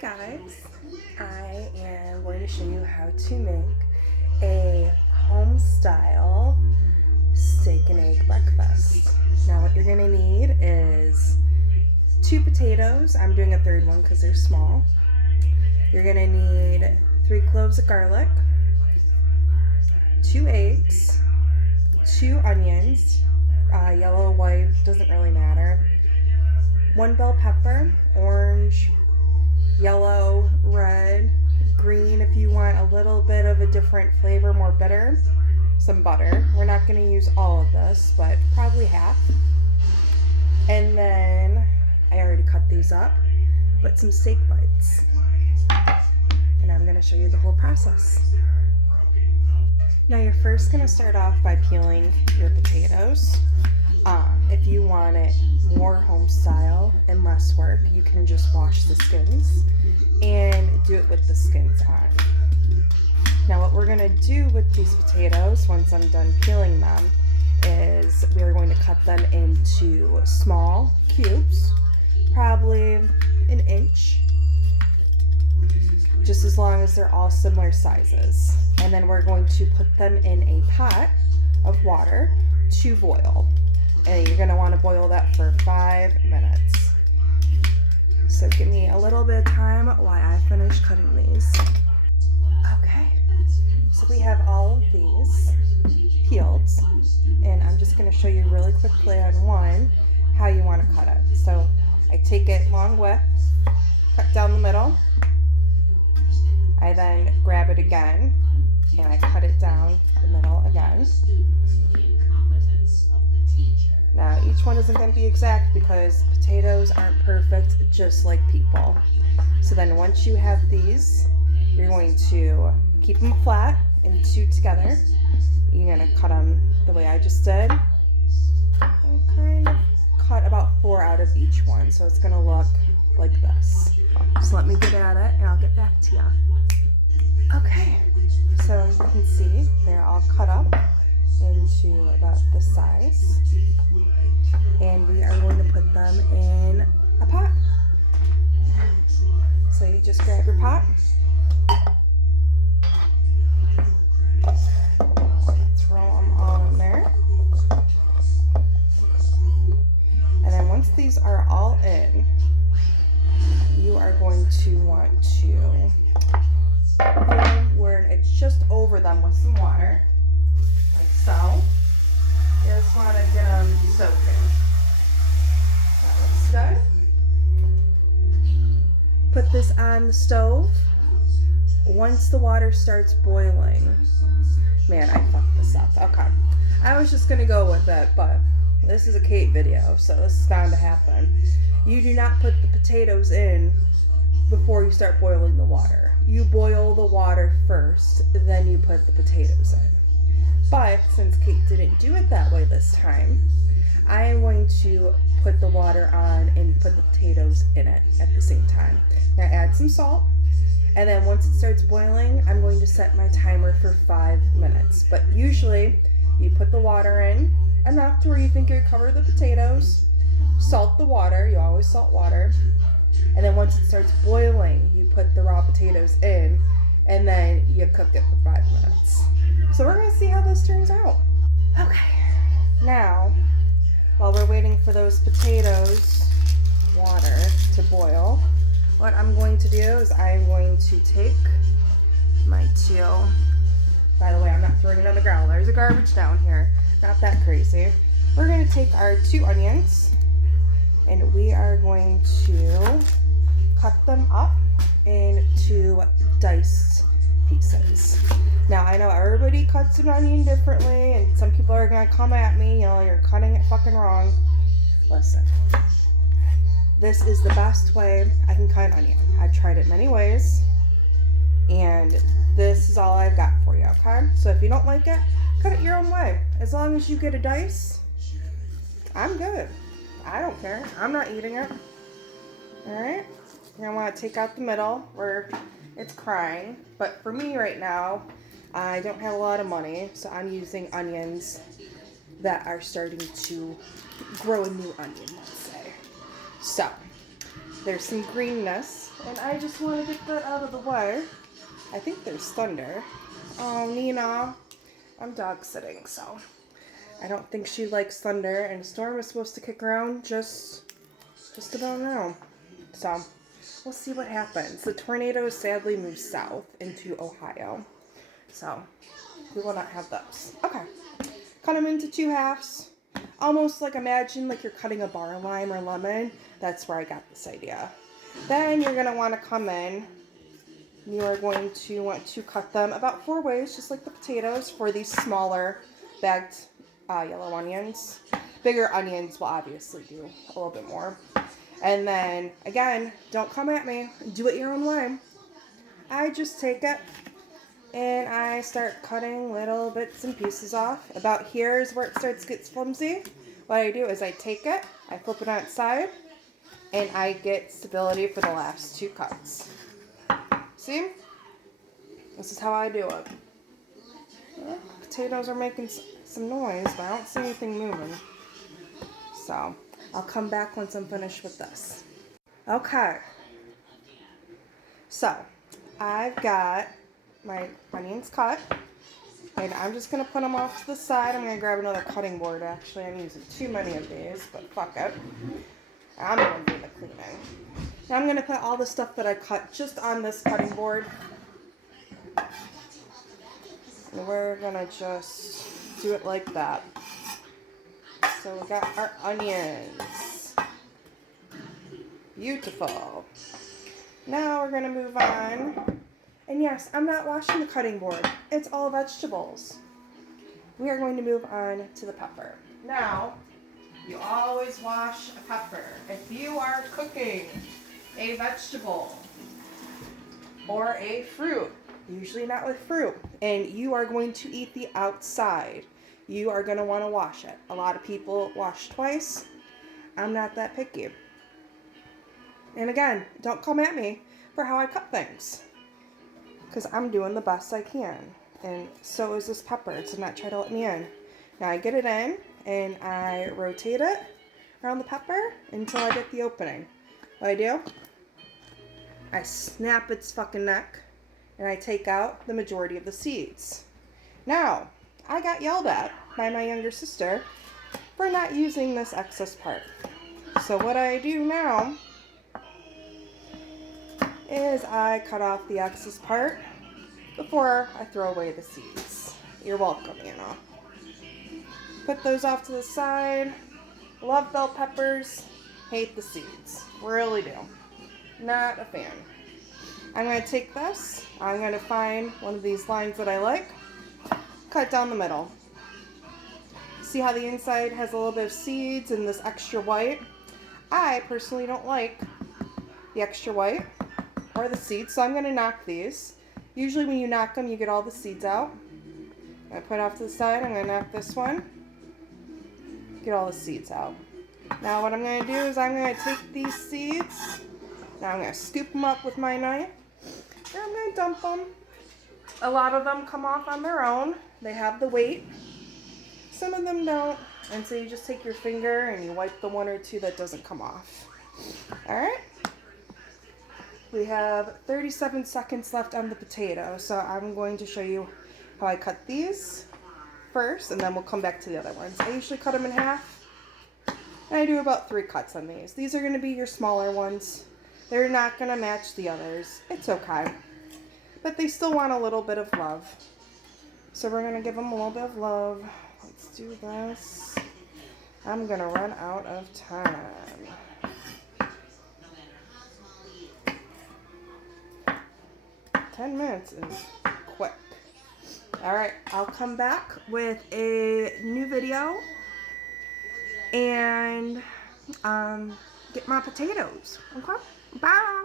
Guys, I am going to show you how to make a home style steak and egg breakfast. Now what you're going to need is 2 potatoes. I'm doing a third one because they're small. You're going to need 3 cloves of garlic, 2 eggs, 2 onions, yellow, white, doesn't really matter, 1 bell pepper, orange, yellow, red, green if you want a little bit of a different flavor, more bitter, some butter. We're not going to use all of this, but probably half. And then I already cut these up, but some steak bites. And I'm going to show you the whole process. Now you're first going to start off by peeling your potatoes. If you want it more home style and less work, you can just wash the skins and do it with the skins on. Now what we're going to do with these potatoes once I'm done peeling them is we are going to cut them into small cubes, probably an inch, just as long as they're all similar sizes. And then we're going to put them in a pot of water to boil. And you're going to want to boil that for 5 minutes. So give me a little bit of time while I finish cutting these. Okay, so we have all of these peeled, and I'm just going to show you really quickly on one how you want to cut it. So I take it long width, cut down the middle. I then grab it again and I cut it down the middle again. Now each one isn't going to be exact because potatoes aren't perfect, just like people. So then once you have these, you're going to keep them flat and 2 together. You're going to cut them the way I just did and kind of cut about 4 out of each one. So it's going to look like this. Just let me get at it and I'll get back to you. Okay, so you can see they're all cut up into about this size, and we are going to put them in a pot. So you just grab your pot, throw them all in there, and then once these are all in, you are going to want to put them where it's just over them with some water. So, you just want to get them soaking. That looks good. Put this on the stove. Once the water starts boiling, man, I fucked this up. Okay, I was just going to go with it, but this is a Kate video, so this is bound to happen. You do not put the potatoes in before you start boiling the water. You boil the water first, then you put the potatoes in. But since Kate didn't do it that way this time, I am going to put the water on and put the potatoes in it at the same time. Now add some salt, and then once it starts boiling, I'm going to set my timer for 5 minutes. But usually, you put the water in enough to where you think it covered the potatoes, salt the water, you always salt water, and then once it starts boiling, you put the raw potatoes in, and then you cook it for 5 minutes. So we're going to see how this turns out. Okay, now, while we're waiting for those potatoes, water to boil, what I'm going to do is I'm going to take my 2, by the way, I'm not throwing it on the ground, there's a garbage down here, not that crazy. We're going to take our 2 onions, and we are going to cut them up into diced pieces. Now I know everybody cuts an onion differently, and some people are gonna come at me, you're cutting it fucking wrong. Listen, this is the best way I can cut an onion. I've tried it many ways, and this is all I've got for you, okay? So if you don't like it, cut it your own way. As long as you get a dice, I'm good. I don't care. I'm not eating it. Alright? You're gonna want to take out the middle where it's crying. But for me right now, I don't have a lot of money, so I'm using onions that are starting to grow a new onion, let's say. So, there's some greenness And I just want to get that out of the way. I think there's thunder. Oh, Nina. I'm dog sitting, so I don't think she likes thunder. And the storm is supposed to kick around just about now. So we'll see what happens. The tornado sadly moved south into Ohio. So we will not have those. Okay. Cut them into 2 halves. Almost like imagine like you're cutting a bar lime or lemon. That's where I got this idea. Then you're going to want to come in. You are going to want to cut them about 4 ways, just like the potatoes, for these smaller bagged yellow onions. Bigger onions will obviously do a little bit more. And then, again, don't come at me. Do it your own way. I just take it and I start cutting little bits and pieces off. About here is where it starts to get flimsy. What I do is I take it, I flip it on its side, and I get stability for the last 2 cuts. See? This is how I do it. Well, potatoes are making some noise, but I don't see anything moving. So, I'll come back once I'm finished with this. Okay. So, I've got my onions cut. And I'm just going to put them off to the side. I'm going to grab another cutting board, actually. I'm using too many of these, but fuck it. I'm going to do the cleaning. Now I'm going to put all the stuff that I cut just on this cutting board. And we're going to just do it like that. So we got our onions. Beautiful. Now we're going to move on. And yes, I'm not washing the cutting board. It's all vegetables. We are going to move on to the pepper. Now, you always wash a pepper. If you are cooking a vegetable or a fruit, usually not with fruit, and you are going to eat the outside, you are going to want to wash it. A lot of people wash twice. I'm not that picky. And again, don't come at me for how I cut things, because I'm doing the best I can. And so is this pepper, so not try to let me in. Now I get it in, and I rotate it around the pepper until I get the opening. What I do, I snap its fucking neck, and I take out the majority of the seeds. Now, I got yelled at by my younger sister for not using this excess part. So what I do now is I cut off the excess part before I throw away the seeds. You're welcome, you know. Put those off to the side. Love bell peppers. Hate the seeds. Really do. Not a fan. I'm going to take this. I'm going to find one of these lines that I like. Cut down the middle. See how the inside has a little bit of seeds and this extra white? I personally don't like the extra white or the seeds, so I'm going to knock these. Usually when you knock them, you get all the seeds out. I put it off to the side. I'm going to knock this one. Get all the seeds out. Now what I'm going to do is I'm going to take these seeds. Now I'm going to scoop them up with my knife. And I'm going to dump them. A lot of them come off on their own. They have the weight. Some of them don't. And so you just take your finger and you wipe the 1 or 2 that doesn't come off. Alright? We have 37 seconds left on the potato. So I'm going to show you how I cut these first, and then we'll come back to the other ones. I usually cut them in half, and I do about 3 cuts on these. These are going to be your smaller ones. They're not going to match the others. It's okay. But they still want a little bit of love. So we're going to give them a little bit of love. Let's do this. I'm going to run out of time. Ten minutes is quick. Alright, I'll come back with a new video and get my potatoes. Okay? Bye!